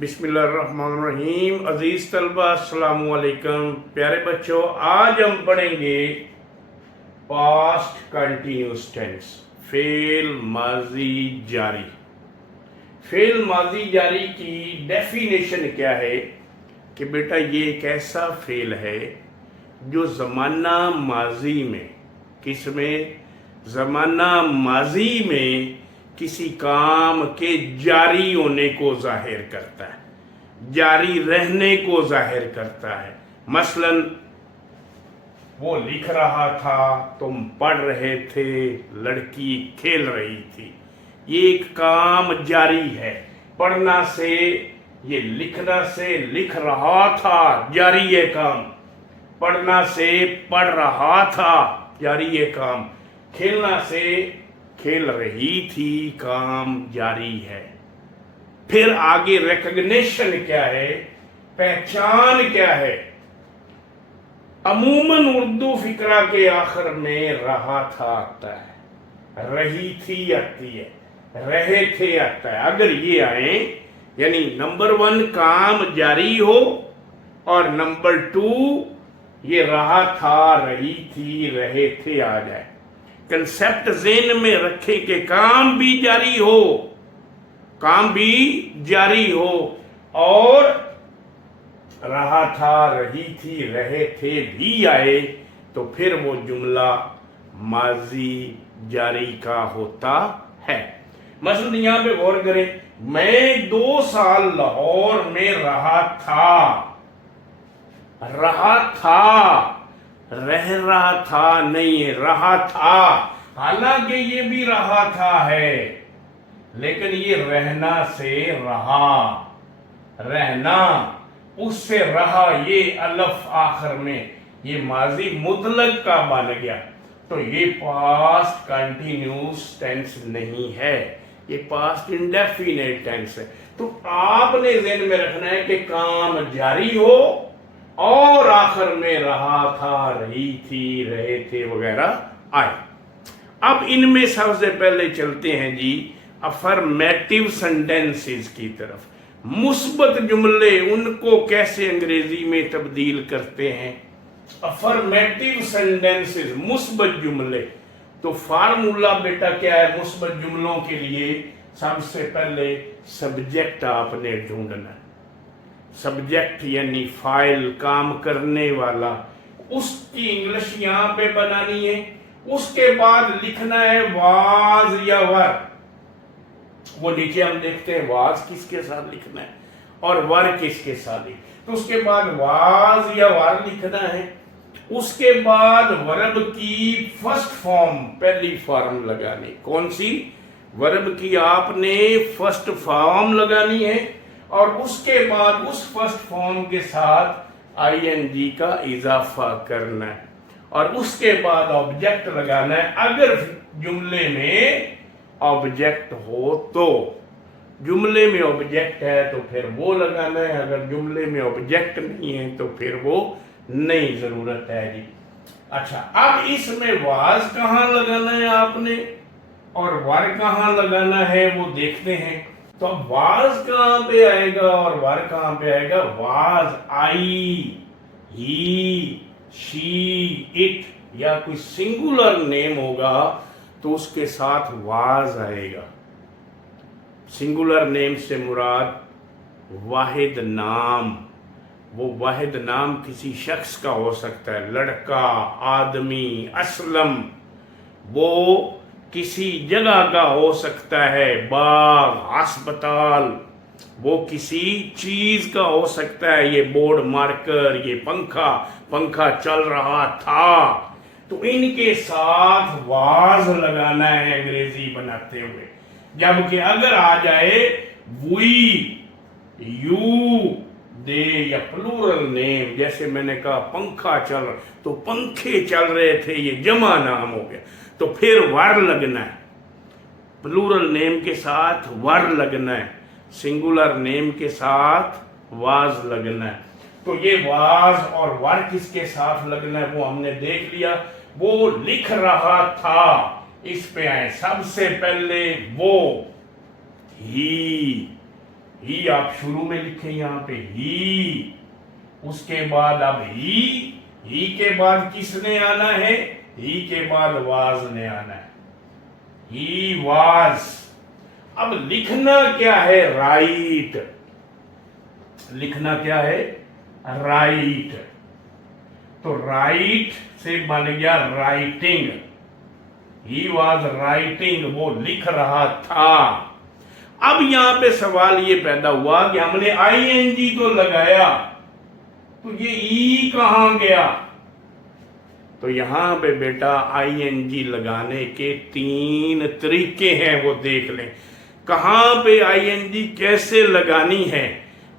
बिस्मिल्लाहिर्रहमानिर्रहीम। अजीज़ तलबा अस्सलाम वालेकुम। प्यारे बच्चों, आज हम पढ़ेंगे पास्ट कंटिन्यूस टेंस, फेल माजी जारी। फेल माजी जारी की डेफिनेशन क्या है कि बेटा ये एक ऐसा फेल है जो ज़माना माजी में, किसमें, ज़माना माजी में किसी काम के जारी होने को जाहिर करता है, जारी रहने को जाहिर करता है। मसलन वो लिख रहा था, तुम पढ़ रहे थे, लड़की खेल रही थी। ये एक काम जारी है। पढ़ना से, ये लिखना से लिख रहा था, जारी है काम। पढ़ना से पढ़ रहा था, जारी है काम। खेलना से खेल रही थी, काम जारी है। फिर आगे रिकग्निशन क्या है, पहचान क्या है। अमूमन उर्दू फिक्रा के आखिर में रहा था आता है, रही थी आती है, रहे थे आता है। अगर ये आए, यानी नंबर 1 काम जारी हो और नंबर 2 ये रहा था, रही थी, रहे थे आ जाए। कंसेप्ट ज़हन में रखे कि काम भी जारी हो, काम भी जारी हो, और रहा था, रही थी, रहे थे भी आए, तो फिर वो जुमला माजी जारी का होता है। मसलन यहां पे गौर करें, मैं 2 साल लाहौर में रहा था। रहा था, रह रहा था नहीं है, रहा था। हालांकि ये भी रहा था है, लेकिन ये रहना से रहा, रहना उससे रहा, ये अलफ आखिर में, ये माजी मुतलक का बन गया। तो ये पास्ट कंटिन्यूस टेंस नहीं है, ये पास्ट इंडेफिनिट टेंस है। तो आपने ज़हन में रखना है कि काम जारी हो और आखिर में रहा था, रही थी, रहे थे वगैरह आए। अब इनमें सबसे पहले चलते हैं जी अफर्मेटिव सेंटेंसेस की तरफ। मुस्बत जुमले, उनको कैसे अंग्रेजी में तब्दील करते हैं। अफर्मेटिव सेंटेंसेस, मुस्बत जुमले। तो फार्मूला बेटा क्या है मुस्बत जुमलों के लिए? सबसे पहले सब्जेक्ट आपने ढूंढना। सब्जेक्ट यानी फाइल, काम करने वाला, उसकी इंग्लिश यहां पे बनानी है। उसके बाद लिखना है वाज या वर। वो नीचे हम देखते हैं वाज किसके साथ लिखना है और वर किसके साथ लिखना है। तो उसके बाद वाज या वर लिखना है। उसके बाद वर्ब की फर्स्ट फॉर्म, पहली फॉर्म लगानी। कौन सी? वर्ब की आपने फर्स्ट फॉर्म लगानी है, और उसके बाद उस फर्स्ट फॉर्म के साथ आईएनजी का इजाफा करना है, और उसके बाद ऑब्जेक्ट लगाना है। अगर जुमले में ऑब्जेक्ट हो तो, जुमले में ऑब्जेक्ट है तो फिर वो लगाना है। अगर जुमले में ऑब्जेक्ट नहीं है तो फिर वो नहीं, जरूरत है जी। अच्छा, अब इसमें वाज कहां लगाना है आपने और वर कहां लगाना है वो देखते हैं। तो अब वाज कहां पे आएगा और वर कहां पे आएगा? Was I, he, she, it, या कोई सिंगुलर नेम होगा तो उसके साथ वाज आएगा। सिंगुलर नेम से मुराद वाहिद नाम। वो वाहिद नाम किसी शख्स का हो सकता है, लड़का, आदमी, असलम। वो किसी जगह का हो सकता है, बाग, अस्पताल। वो किसी चीज का हो सकता है, ये बोर्ड मार्कर, ये पंखा, पंखा चल रहा था। तो इनके साथ वाज लगाना है अंग्रेजी बनाते हुए। जबकि अगर आ जाए वी, यू, दे या प्लूरल नेम, जैसे मैंने कहा पंखा चल, तो पंखे चल रहे थे, ये जमा नाम हो गया, तो फिर वर लगना है। प्लूरल नेम के साथ वर लगना है, सिंगुलर नेम के साथ वाज लगना है। तो ये वाज और वर किसके साथ लगना है वो हमने देख लिया। वो लिख रहा था, इस पे आए। सबसे पहले वो, ही, ही आप शुरू में लिखे यहां पे ही, उसके बाद अब ही के बाद किसने आना है, ही के बाद वाज ने आना है, ही वाज। अब लिखना क्या है, राइट, लिखना क्या है, राइट। तो राइट से बन गया राइटिंग, ही वॉज राइटिंग, वो लिख रहा था। अब यहां पे सवाल ये पैदा हुआ कि हमने आईएनजी तो लगाया, तो ये ई कहां गया। तो यहां पे बेटा आईएनजी लगाने के 3 तरीके हैं, वो देख लें। कहां पे आईएनजी कैसे लगानी है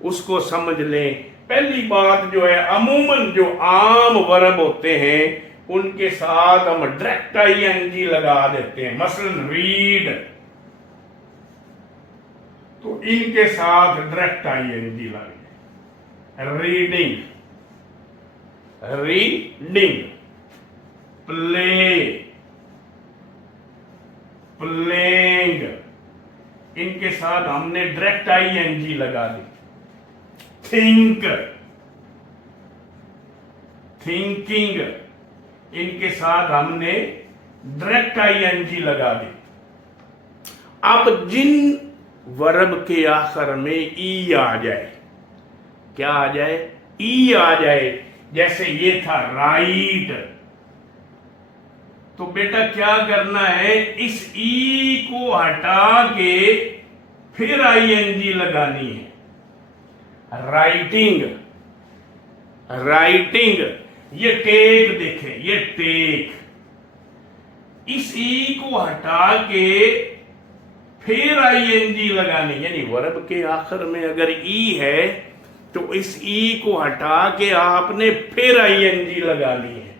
उसको समझ लें। पहली बात जो है, अमूमन जो आम वर्ब होते हैं उनके साथ हम डायरेक्ट आईएनजी लगा देते हैं। मसलन रीड, तो इनके साथ डायरेक्ट आईएनजी लगे। रीडिंग, रीडिंग, प्ले, प्लेइंग, इनके साथ हमने डायरेक्ट आईएनजी लगा दी। थिंक, थिंकिंग, इनके साथ हमने डायरेक्ट आईएनजी लगा दी। अब जिन वर्ब के आखिर में ई आ जाए, क्या आ जाए, ई आ जाए, जैसे ये था राइट, तो बेटा क्या करना है, इस ई को हटा के फिर आईएनजी लगानी है। राइटिंग, राइटिंग, ये टेक देखें, ये टेक, इस ई को हटा के फिर आईएनजी लगानी, यानी वर्ब के आखिर में अगर ई है तो इस ई को हटा के आपने फिर आईएनजी लगानी है।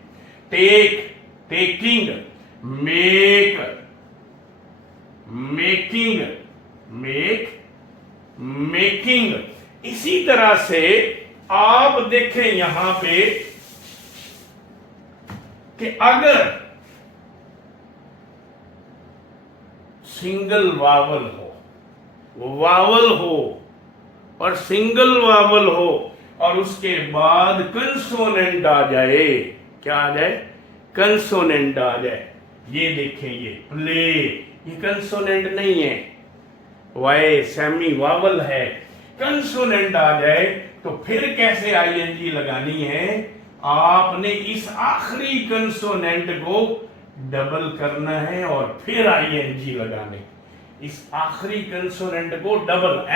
Take, taking, make, making, make, making. इसी तरह से आप देखें यहां पे कि अगर सिंगल वावल हो, वावल हो और सिंगल वावल हो और उसके बाद कंसोनेंट आ जाए, क्या आ जाए, कंसोनेंट आ जाए। ये देखें, ये प्ले, ये कंसोनेंट नहीं है, वाई सेमी वावल है। कंसोनेंट आ जाए तो फिर कैसे आईएनजी लगानी है, आपने इस आखिरी कंसोनेंट को डबल करना है और फिर आईएनजी लगाने। इस आखिरी कंसोनेंट को डबल,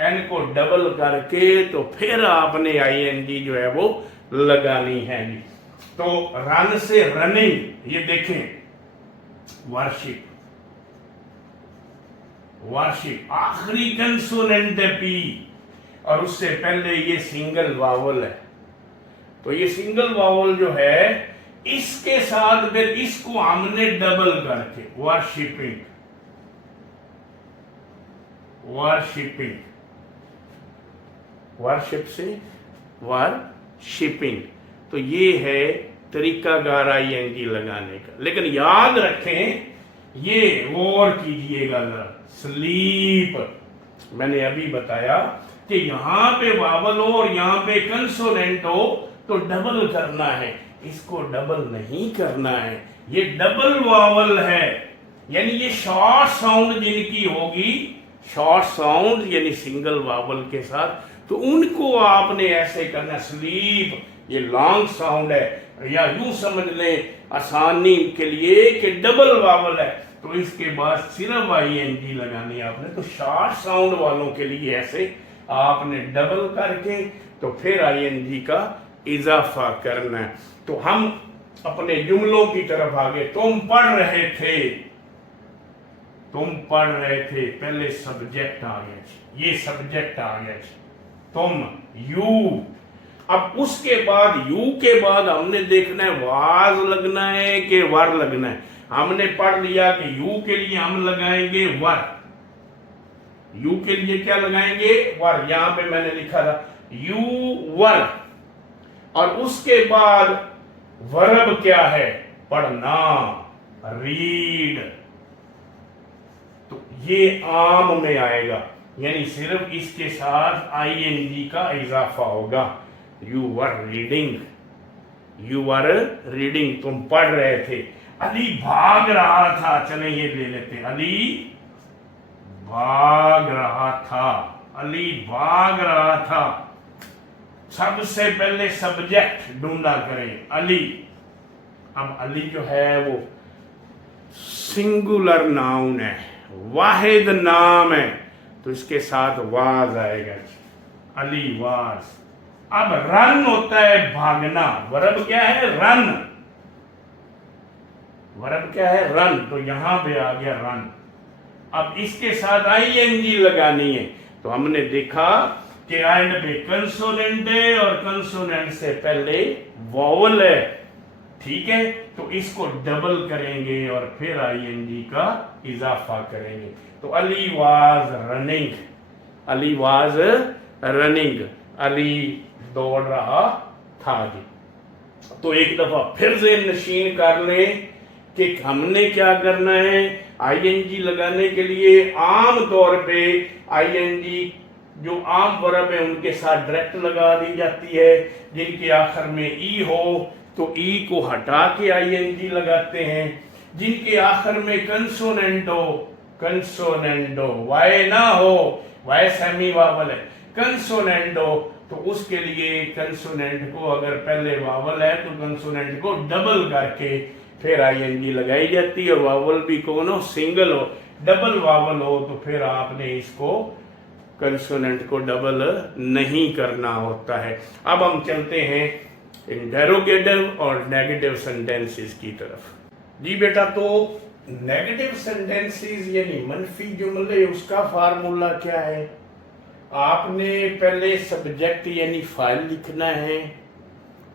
एन को डबल करके तो फिर आपने आईएनजी जो है वो लगानी है। तो रन से रनिंग, ये देखें, वर्शिप, वर्शिप, आखिरी कंसोनेंट है पी और उससे पहले ये सिंगल वावल है। तो ये सिंगल वावल जो है इसके साथ फिर इसको हमने डबल करके वर्शिपिंग, वर्शिपिंग, वर्शिप से वर्शिपिंग। तो ये है तरीकाकार आईएनजी लगाने का। लेकिन याद रखें, ये गौर कीजिएगा जरा, स्लीप, मैंने अभी बताया कि यहां पे वावल हो और यहां पे कंसोनेंट हो तो डबल करना है, इसको डबल नहीं करना है। ये डबल वावल है, यानी ये शॉर्ट साउंड जिनकी होगी, शॉर्ट साउंड यानी सिंगल वावल के साथ, तो उनको आपने ऐसे करना। स्लीप ये लॉन्ग साउंड है, या यूं समझ लें आसानी के लिए कि डबल वावल है, तो इसके बाद सिर्फ आईएनजी लगानी है आपने। तो शॉर्ट साउंड वालों के लिए ऐसे आपने डबल करके तो फिर आईएनजी का इजाफा करना है। तो हम अपने जुमलों की तरफ आगे। तुम पढ़ रहे थे, तुम पढ़ रहे थे, पहले सब्जेक्ट आ गया, ये सब्जेक्ट आ गया, तुम, यू। अब उसके बाद यू के बाद हमने देखना है वाज लगना है कि वर लगना है। हमने पढ़ लिया कि यू के लिए हम लगाएंगे वर, यू के लिए क्या लगाएंगे, वर। यहां पे मैंने लिखा था यू वर, और उसके बाद वर्ब क्या है, पढ़ना, रीड। तो ये आम में आएगा। यानी सिर्फ इसके साथ आईएनजी का इजाफा होगा। You were reading, you were reading, तुम पढ़ रहे थे। अली भाग रहा था, चलें ये ले लेते हैं, अली भाग रहा था, अली भाग रहा था। सबसे पहले सब्जेक्ट ढूंढा करें, अली। अब अली जो है वो सिंगुलर नाउन है, वाहिद नाम है, तो इसके साथ वाज आएगा, अली वाज। अब रन होता है भागना, वर्ब क्या है, रन, वर्ब क्या है, रन, तो यहां पे आ गया रन। अब इसके साथ आईएनजी लगानी है, तो हमने देखा कि एंड पे कंसोनेंट है और कंसोनेंट से पहले वॉवल है, ठीक है, तो इसको डबल करेंगे और फिर आईएनजी का इजाफा करेंगे। तो Ali was running, Ali was running, Ali दौड़ रहा था जी। तो एक दफा फिर से नशीन कर लें कि हमने क्या करना है। आईएनजी लगाने के लिए आम तौर पे आईएनजी जो आम वर्ब है उनके साथ डायरेक्ट लगा दी जाती है। जिनके आखिर में ई हो तो ई को हटा के आईएनजी लगाते हैं। जिनके आखिर में कंसोनेंट हो, कंसोनेंट हो, वाई ना हो, वाई सेमी वावल है, कंसोनेंट हो तो उसके लिए कंसोनेंट को अगर पहले वावल है तो कंसोनेंट को डबल करके फिर आईएनजी लगाई जाती है। और वावल भी कौन हो, सिंगल हो, डबल वावल हो तो फिर आपने इसको कंसोनेंट को डबल नहीं करना होता है। अब हम चलते हैं इंटेरोगेटिव और नेगेटिव सेंटेंसेस की तरफ। जी बेटा, तो नेगेटिव सेंटेंसेस यानी मनफी जुमले, उसका फार्मूला क्या है। आपने पहले सब्जेक्ट यानी फाइल लिखना है,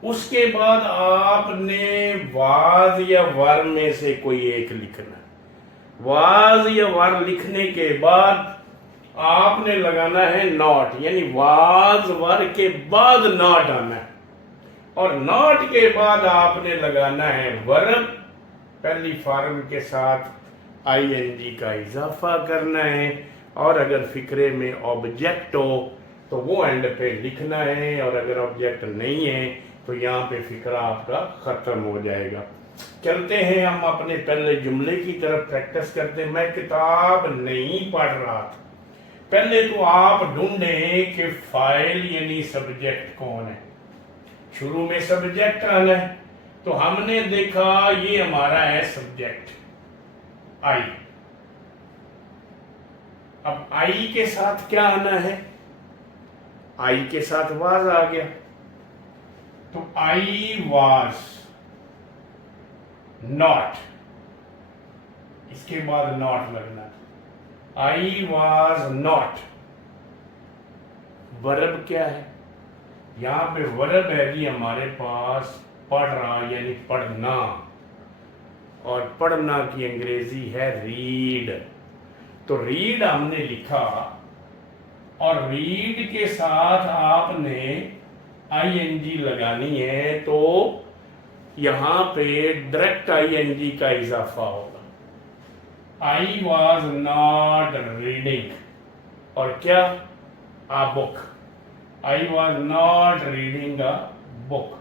उसके बाद आपने वाज या वर में से कोई एक लिखना। वाज या वर लिखने के बाद आपने लगाना है नॉट, यानी वाज वर के बाद नॉट आना है, और नॉट के बाद आपने लगाना है वर्ब, पहली फॉर्म के साथ आईएनजी का इजाफा करना है। और अगर फिक्रे में ऑब्जेक्ट हो तो वो एंड पे लिखना है, और अगर ऑब्जेक्ट नहीं है तो यहाँ पे फिक्रा आपका खत्म हो जाएगा। चलते हैं हम अपने पहले जुमले की तरफ, प्रैक्टिस करते हैं। मैं किताब नहीं पढ़ रहा था। पहले तो आप ढूंढें कि फाइल यानी सब्जेक्ट कौन है। शुरू में सब्जेक्ट आना है, तो हमने देखा ये हमारा है सब्जेक्ट आई। अब आई के साथ क्या आना है, आई के साथ वाज आ गया, तो आई वाज नॉट, इसके बाद नॉट लगना, आई वाज नॉट। वर्ब क्या है, यहां पे वर्ब है जी हमारे पास पढ़ रहा यानी पढ़ना, और पढ़ना की अंग्रेजी है रीड। तो रीड हमने लिखा, और रीड के साथ आपने आईएनजी लगानी है, तो यहां पे डायरेक्ट आईएनजी का इजाफा होगा। आई वॉज नॉट रीडिंग, और क्या, a book. I was not reading a book,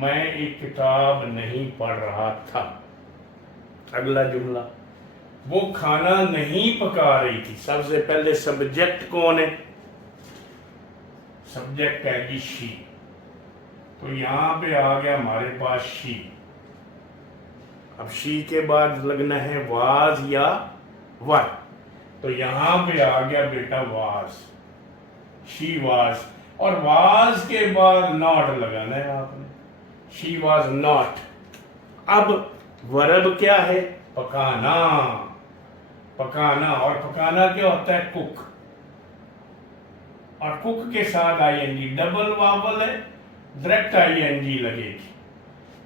मैं एक किताब नहीं पढ़ रहा था। अगला जुमला, वो खाना नहीं पका रही थी। सबसे पहले सब्जेक्ट कौन है, सब्जेक्ट है जी शी, तो यहां पे आ गया हमारे पास शी। अब शी के बाद लगना है वाज या वर, तो यहां पे आ गया बेटा वाज, शी वाज, और वाज के बाद नॉट लगाना है आपने, शी वाज नॉट। अब वर्ब क्या है, पकाना, पकाना, और पकाना क्या होता है, कुक, और कुक के साथ आईएनजी, डबल वावल है, डायरेक्ट आईएनजी लगेगी,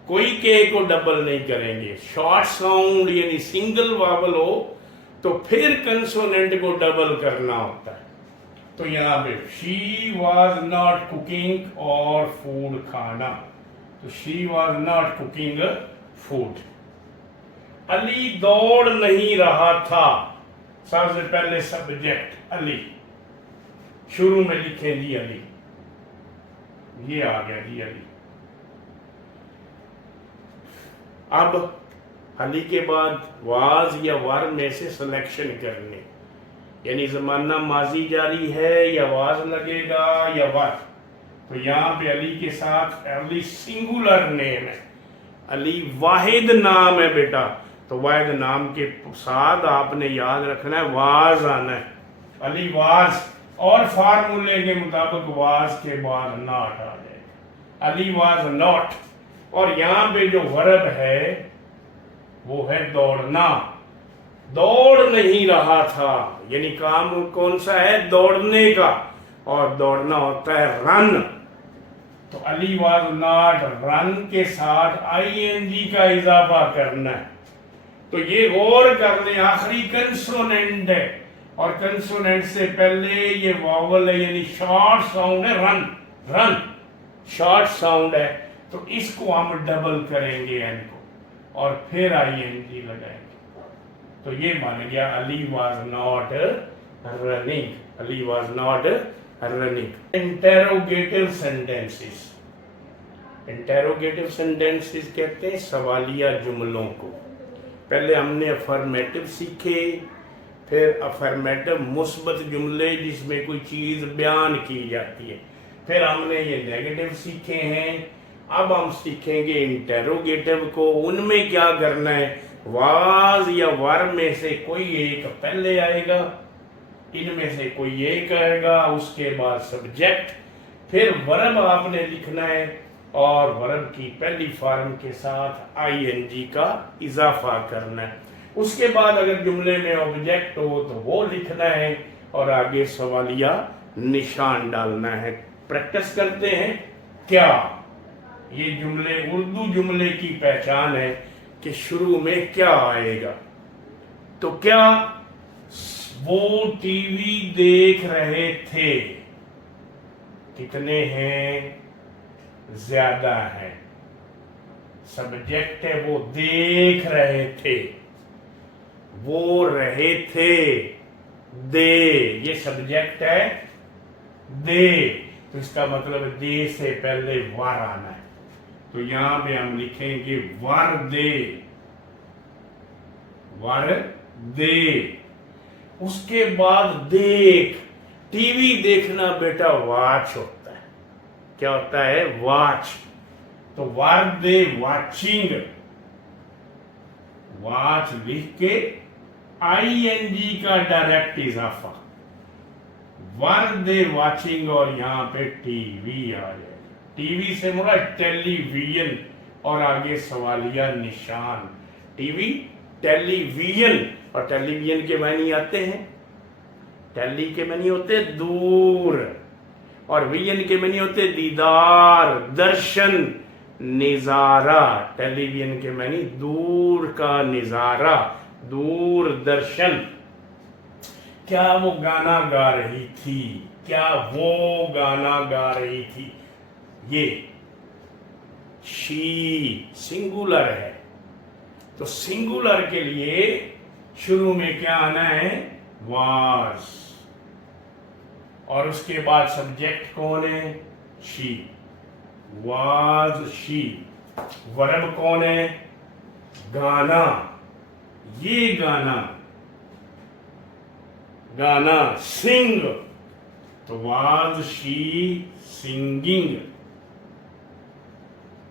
कोई के को डबल नहीं करेंगे। शॉर्ट साउंड यानी सिंगल वावल हो तो फिर कंसोनेंट को डबल करना होता है। तो यहां पे शी वॉज नॉट कुकिंग और फूड खाना, तो she was not cooking food. Ali दौड़ नहीं रहा था, सबसे पहले सब्जेक्ट अली, शुरू में लिखें जी अली, ये आ गया जी अली। अब अली के बाद वाज या वर में से सिलेक्शन करने, यानी ज़माना माजी जारी है या वाज लगेगा या वर। तो यहाँ पे अली के साथ अली सिंगुलर नेम है, अली वाहिद नाम है बेटा, तो वाहिद नाम के साथ आपने याद रखना है वाज आना है, अली वाज। और फार्मूले के मुताबिक वाज के बाद नॉट आ जाएगा, अली वाज नॉट। और यहाँ पे जो वर्ब है वो है दौड़ना, दौड़ नहीं रहा था, यानी काम कौन सा है, दौड़ने का, और दौड़ना होता है रन। तो अली वाज नॉट रन के साथ आईएनजी का इजाफा करना है। तो ये गौर कर ले, आखिरी कंसोनेंट है और कंसोनेंट से पहले ये वॉवल है, यानी शॉर्ट साउंड है, रन रन शॉर्ट साउंड है। तो इसको हम डबल करेंगे एन को और फिर आईएनजी लगाएंगे। तो ये मान गया Ali was not running, Ali was not running. Interrogative sentences, interrogative sentences कहते हैं सवालिया जुमलों को। पहले हमने अफर्मेटिव सीखे, फिर अफर्मेटिव मुस्बत जुमले जिसमें कोई चीज बयान की जाती है, फिर हमने ये नेगेटिव सीखे हैं। अब हम सीखेंगे इंटेरोगेटिव को। उनमें क्या करना है, वाज या वर में से कोई एक पहले आएगा, इनमें से कोई एक आएगा, उसके बाद सब्जेक्ट, फिर वर्ब आपने लिखना है और वर्ब की पहली फॉर्म के साथ आईएनजी का इजाफा करना है। उसके बाद अगर जुमले में ऑब्जेक्ट हो तो वो लिखना है और आगे सवालिया निशान डालना है। प्रैक्टिस करते हैं क्या, ये जुमले उर्दू जुमले की पहचान है कि शुरू में क्या आएगा। तो क्या, वो टीवी देख रहे थे, कितने हैं, ज्यादा है। सब्जेक्ट है वो देख रहे थे, वो रहे थे, दे, ये सब्जेक्ट है दे, तो इसका मतलब दे से पहले वर आना है। तो यहां पे हम लिखेंगे वर दे, वर दे। उसके बाद देख, टीवी देखना बेटा वॉच होता है, क्या होता है, वॉच। तो वर दे वॉचिंग, वॉच लिख के आईएनजी का डायरेक्ट इजाफा, वर दे वॉचिंग, और यहां पे टीवी आ जाएगा। टीवी से मुरा टेलीविजन और आगे सवालिया निशान, टीवी टेलीविजन, और टेलीविजन के मायने आते हैं, टेली के मायने होते दूर और विजन के मायने होते दीदार, दर्शन, निजारा। टेलीविजन के मायने दूर का निजारा, दूर दर्शन। क्या वो गाना गा रही थी, क्या वो गाना गा रही थी, ये शी सिंगुलर है। तो सिंगुलर के लिए शुरू में क्या आना है, वाज, और उसके बाद सब्जेक्ट कौन है, शी, वाज शी। वर्ब कौन है, गाना, ये गाना, गाना सिंग, तो was she singing,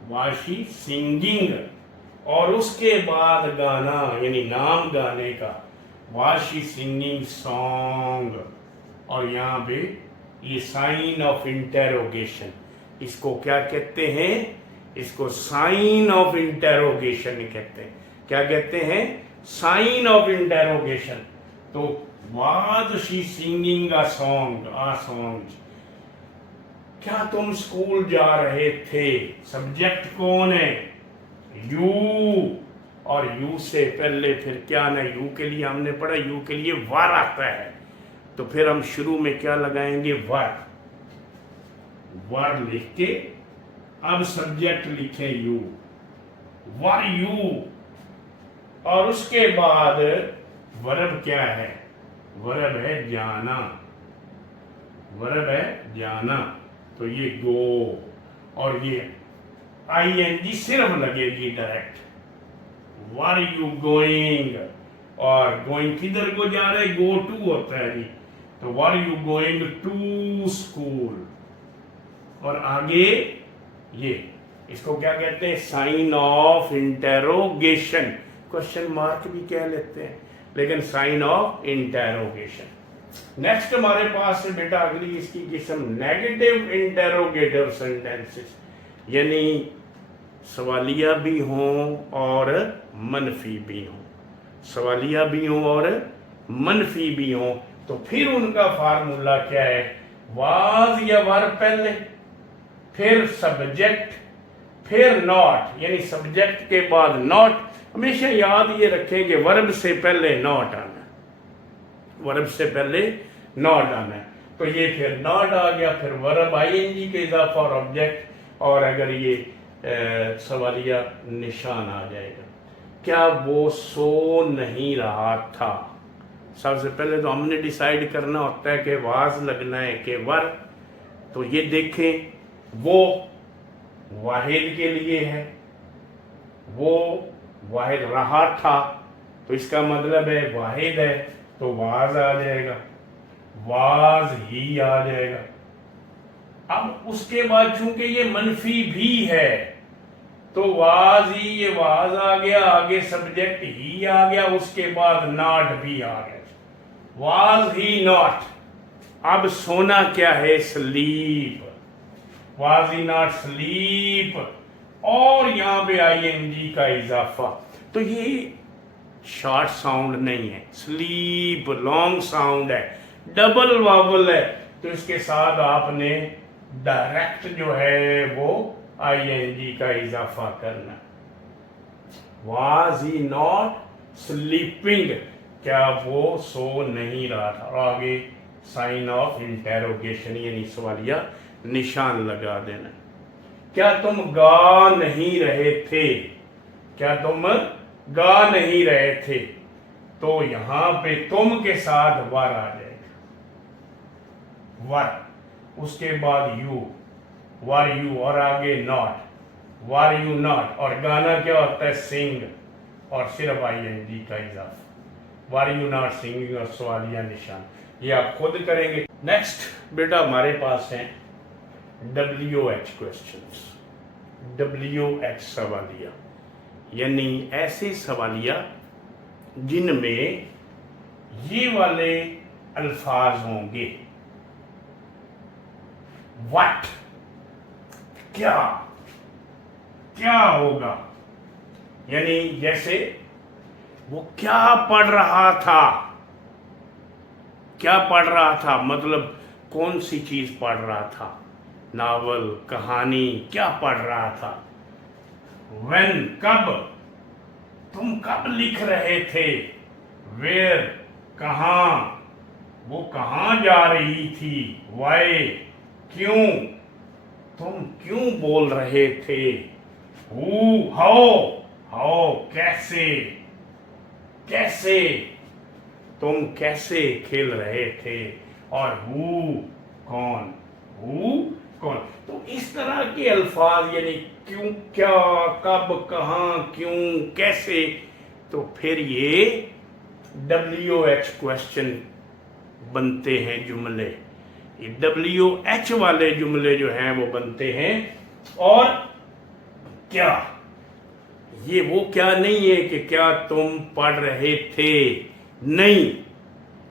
Vashi singing. और उसके बाद गाना यानी नाम गाने का, वाशी सिंगिंग सॉन्ग। और यहाँ पे ये साइन ऑफ इंटेरोगेशन, इसको क्या कहते हैं, इसको साइन ऑफ इंटेरोगेशन कहते हैं। क्या कहते हैं, साइन ऑफ इंटेरोगेशन। तो was she singing a song, uh song. क्या तुम स्कूल जा रहे थे, सब्जेक्ट कौन है, यू, और यू से पहले फिर क्या ना, यू के लिए हमने पढ़ा, यू के लिए वर आता है, तो फिर हम शुरू में क्या लगाएंगे, वर, वर लिख के अब सब्जेक्ट लिखे यू, वर यू। और उसके बाद वर्ब क्या है, वर्ब है जाना, वर्ब है जाना, तो ये गो, और ये आईएनजी सिर्फ लगेगी डायरेक्ट। वर यू गोइंग, और गोइंग किधर को जा रहे, गो टू होता है जी, तो were you going to school. और आगे ये इसको क्या कहते हैं, sign of interrogation, question mark भी कह लेते हैं, लेकिन साइन ऑफ इंटेरोगेशन। नेक्स्ट हमारे पास है बेटा अगली इसकी किस्म नेगेटिव इंटेरोगेटिव सेंटेंसेस, यानी सवालिया भी हों और मनफी भी हों, सवालिया भी हों और मनफी भी हों, तो फिर उनका फार्मूला क्या है, वाज या वर पहले, फिर सब्जेक्ट, फिर नॉट, यानी सब्जेक्ट के बाद नॉट। हमेशा याद ये रखें कि वर्ब से पहले नॉट आना, वर्ब से पहले नॉट आना है, तो ये फिर नॉट आ गया, फिर वर्ब आईएनजी के इजाफा और ऑब्जेक्ट, और अगर ये सवालिया निशान आ जाएगा। क्या वो सो नहीं रहा था, सबसे पहले तो हमने डिसाइड करना होता है कि वाज लगना है कि वर, तो ये देखें वो वाहिद के लिए है, वो वाहिद रहा था, तो इसका मतलब है वाहिद है, तो वाज आ जाएगा, वाज ही आ जाएगा। अब उसके बाद चूंकि ये मनफी भी है, तो वाज ही, ये वाज आ गया, आगे सब्जेक्ट ही आ गया, उसके बाद नॉट भी आ गया, वाज ही नॉट। अब सोना क्या है, sleep, was he not sleep, और यहां पे आईएनजी का इजाफा, तो ये शॉर्ट साउंड नहीं है, स्लीप लॉन्ग साउंड है, डबल वावल है, तो इसके साथ आपने डायरेक्ट जो है वो आईएनजी का इजाफा करना। वाज ही नॉट स्लीपिंग, क्या वो सो नहीं रहा था, और आगे साइन ऑफ इंटेरोगेशन यानी सवालिया निशान लगा देना। क्या तुम गा नहीं रहे थे, क्या तुम गा नहीं रहे थे, तो यहां पे तुम के साथ वर आ जाएगा, वर, उसके बाद यू, वर यू, और आगे नॉट, वर यू नॉट, और गाना क्या होता है, सिंग, और सिर्फ आईएनजी का इजाफा, वर यू नॉट सिंगिंग, और सवालिया निशान, ये आप खुद करेंगे। नेक्स्ट बेटा हमारे पास है WH क्वेश्चंस, WH सवालिया, यानी ऐसे सवालिया जिनमें ये वाले अल्फाज होंगे, व्हाट, क्या, क्या होगा, यानी जैसे वो क्या पढ़ रहा था, क्या पढ़ रहा था मतलब कौन सी चीज पढ़ रहा था, नावल, कहानी, क्या पढ़ रहा था। व्हेन, कब, तुम कब लिख रहे थे। वेयर, कहाँ, वो कहाँ जा रही थी। वाई, क्यों, तुम क्यों बोल रहे थे। हु, हाउ, हाउ, कैसे, कैसे, तुम कैसे खेल रहे थे। और हु, कौन, हु, कौन। तो इस तरह के अल्फाज यानी क्यों, क्या, कब, कहाँ, क्यों, कैसे, तो फिर ये WH क्वेश्चन बनते हैं जुमले। ये WH वाले जुमले जो हैं वो बनते हैं। और क्या, ये वो क्या नहीं है कि क्या तुम पढ़ रहे थे, नहीं,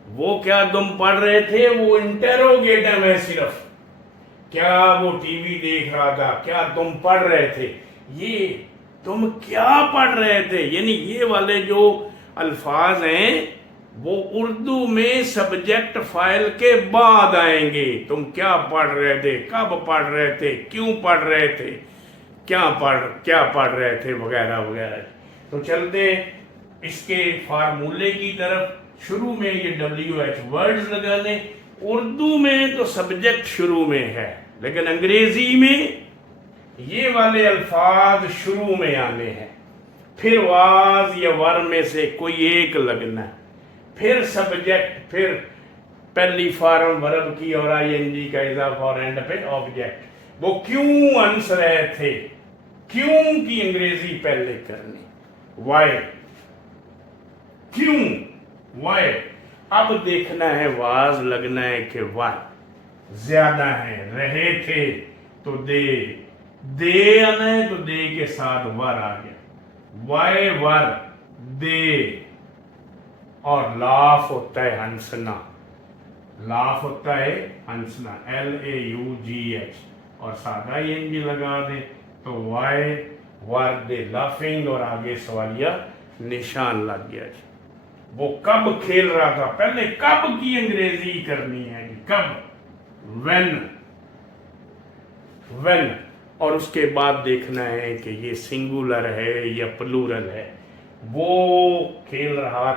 वो क्या तुम पढ़ रहे थे वो इंटेरोगेटिव है सिर्फ। क्या वो टीवी देख रहा था, क्या तुम पढ़ रहे थे, ये तुम क्या पढ़ रहे थे, यानी ये वाले जो अल्फाज हैं वो उर्दू में सब्जेक्ट फाइल के बाद आएंगे। तुम क्या पढ़ रहे थे, कब पढ़ रहे थे, क्यों पढ़ रहे थे, क्या पढ़ रहे थे, वगैरह वगैरह। तो चलते इसके फार्मूले की तरफ। शुरू में ये WH वर्ड्स लगाने। उर्दू में तो सब्जेक्ट शुरू में है, लेकिन अंग्रेजी में ये वाले अल्फाज शुरू में आने हैं। फिर वाज या वर में से कोई एक लगना है, फिर सब्जेक्ट, फिर पहली फॉर्म वर्ब की और आईएनजी का इजाफा और एंड पे ऑब्जेक्ट। वो क्यों हंस रहे थे, क्यों की अंग्रेजी पहले करनी, वाई, क्यों, वाई। अब देखना है वाज, लगना है कि वाई ज्यादा है, रहे थे तो दे आना है तो दे के साथ वर आ गया, वाई वर दे। और लाफ होता है हंसना, लाफ होता है हंसना, LAUGH, और सादा ING लगा दे तो वाई वर दे लाफिंग, और आगे सवालिया निशान लग गया जी। वो कब खेल रहा था, पहले कब की अंग्रेजी करनी है, कब, when, और उसके बाद देखना है कि ये सिंगुलर है या प्लूरल है। वो खेल रहा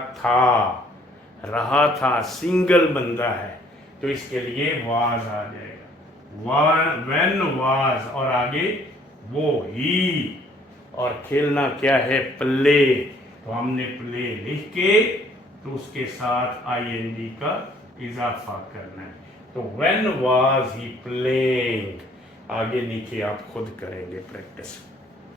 था सिंगल बंदा है तो इसके लिए वाज आ जाएगा, when was, और आगे वो ही, और खेलना क्या है, प्ले, तो हमने प्ले लिख के तो उसके साथ ING का इजाफा करना है। तो when was he playing, आगे नीचे आप खुद करेंगे प्रैक्टिस।